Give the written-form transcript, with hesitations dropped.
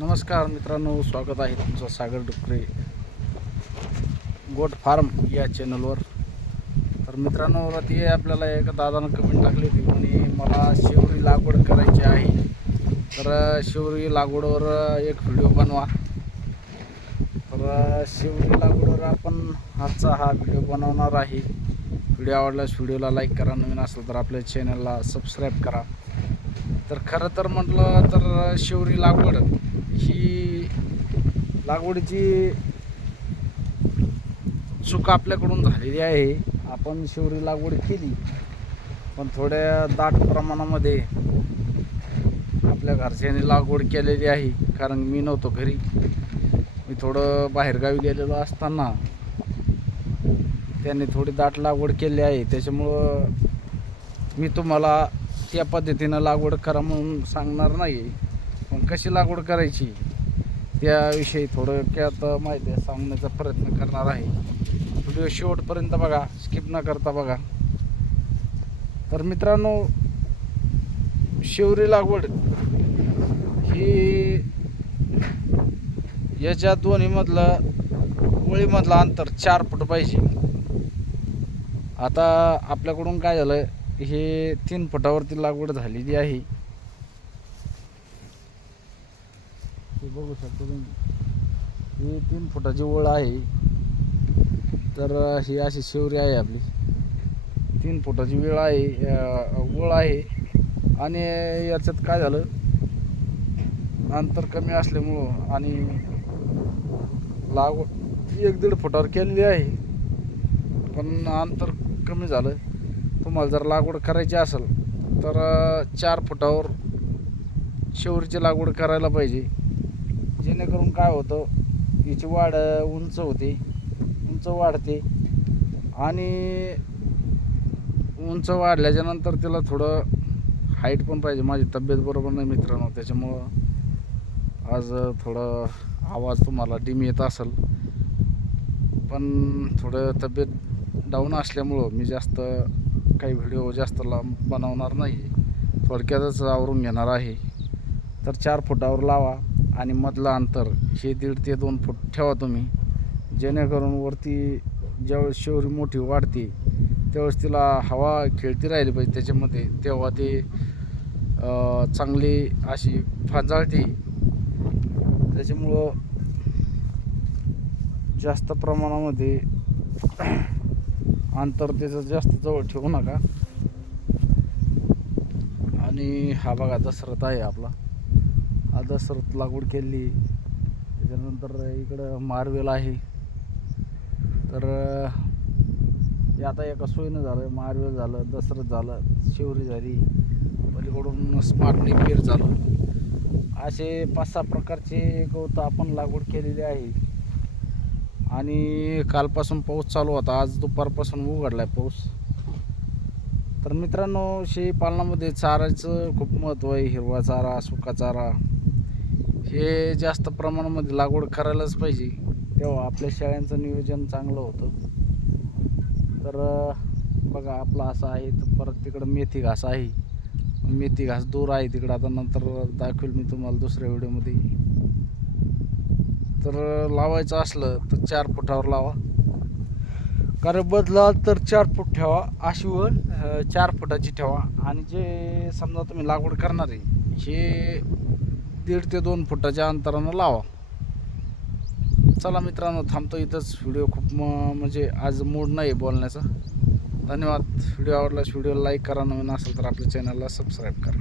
नमस्कार मित्रांनो, स्वागत आहे तुमचं सागर डुकरे गोट फार्म या चॅनलवर. तर मित्रांनो, ते आपल्याला एका दादानं कमेंट टाकली होती आणि मला शिवरी लागवड करायची आहे. तर शिवरी लागवडवर एक व्हिडिओ बनवा. तर शिवरी लागवडवर आपण आजचा हा व्हिडिओ बनवणार आहे. व्हिडिओ आवडल्यास व्हिडिओला लाईक करा, नवीन असेल तर आपल्या चॅनलला सबस्क्राईब करा. तर खरं तर म्हटलं तर शिवरी लागवड ही लागवडीची चूक आपल्याकडून झालेली आहे. आपण शिवरी लागवड केली, पण थोड्या दाट प्रमाणामध्ये आपल्या घरच्यांनी लागवड केलेली आहे. कारण मी नव्हतो घरी, मी थोडं बाहेरगावी गेलेलो असताना त्यांनी थोडी दाट लागवड केली आहे. त्याच्यामुळं मी तुम्हाला त्या पद्धतीनं लागवड करा म्हणून सांगणार नाही, पण कशी लागवड करायची त्याविषयी थोडक्यात माहिती सांगण्याचा प्रयत्न करणार आहे. व्हिडिओ शेवटपर्यंत बघा, स्किप न करता बघा. तर मित्रांनो, शिवरी लागवड ही याच्या ओळीमधलं अंतर 4 फूट पाहिजे. आता आपल्याकडून काय झालं, हे 3 फुटावरती लागवड झालेली आहे. हे बघू शकतो तुम्ही, ही 3 फुटाची ओळ आहे. तर ही अशी शिवरी आहे आपली, 3 फुटाची ओळ आहे. आणि याच्यात काय झालं, अंतर कमी असल्यामुळं आणि लागवड 1-1.5 फुटावर केलेली आहे, पण अंतर कमी झालं. तुम्हाला जर लागवड करायची असेल तर 4 फुटावर शिवरीची लागवड करायला पाहिजे. जेणेकरून काय होतं, याची वाढ उंच वाढते आणि उंच वाढल्याच्या नंतर त्याला थोडं हाईट पण पाहिजे. माझी तब्येत बरोबर नाही मित्रांनो, त्याच्यामुळं आज थोडं आवाज तुम्हाला डिम येत असेल, पण थोडं तब्येत डाऊन असल्यामुळं मी जास्त काही व्हिडिओ जास्त लांब बनवणार नाही, थोडक्यातच आवरून घेणार आहे. तर 4 फुटावर लावा आणि मधलं अंतर हे 1.5 ते 2 फूट ठेवा तुम्ही. जेणेकरून वरती ज्यावेळेस शिवरी मोठी वाढते त्यावेळेस तिला हवा खेळती राहिली पाहिजे त्याच्यामध्ये, तेव्हा ते चांगली अशी फांजाळते. त्याच्यामुळं जास्त प्रमाणामध्ये अंतर त्याचं जास्त जवळ ठेवू नका. आणि हा बघा दशरथ आहे आपला, हा दशरथ लागवड केली. त्याच्यानंतर इकडं मारवेल आहे. तर हे आता एका सोयीनं झालं, मारवेल झालं, दशरथ झालं, शिवरी झाली, पलीकडून स्मार्ट नेपियर झालं. असे 5-6 प्रकारचे गवत आपण लागवड केलेली आहे. आणि कालपासून पाऊस चालू होता, आज दुपारपासून उघडला आहे पाऊस. तर मित्रांनो, शेळीपालनामध्ये चाराचं खूप महत्त्व आहे. हिरवा चारा, सुका चारा हे जास्त प्रमाणामध्ये लागवड करायलाच पाहिजे, तेव्हा आपल्या शेळ्यांचं नियोजन चांगलं होतं. तर बघा आपला असा आहे. तर परत तिकडं मेथी घास आहे, मेथी घास दूर आहे तिकडं, आता नंतर दाखवेल मी तुम्हाला दुसऱ्या व्हिडिओमध्ये. तर लावायचं असलं तर 4 फुटावर लावा, कारण बदला तर 4 फूट ठेवा. अशी वळ 4 फुटाची ठेवा. आणि जे समजा तुम्ही लागवड करणार आहे हे 1.5 ते 2 फुटाच्या अंतरानं लावा. चला मित्रांनो, थांबतो इथंच. व्हिडिओ खूप म्हणजे आज मूड नाही बोलण्याचा. धन्यवाद. व्हिडिओ आवडल्यास व्हिडिओला लाईक करा, नवीन असेल तर आपल्या चॅनलला सबस्क्राईब करा.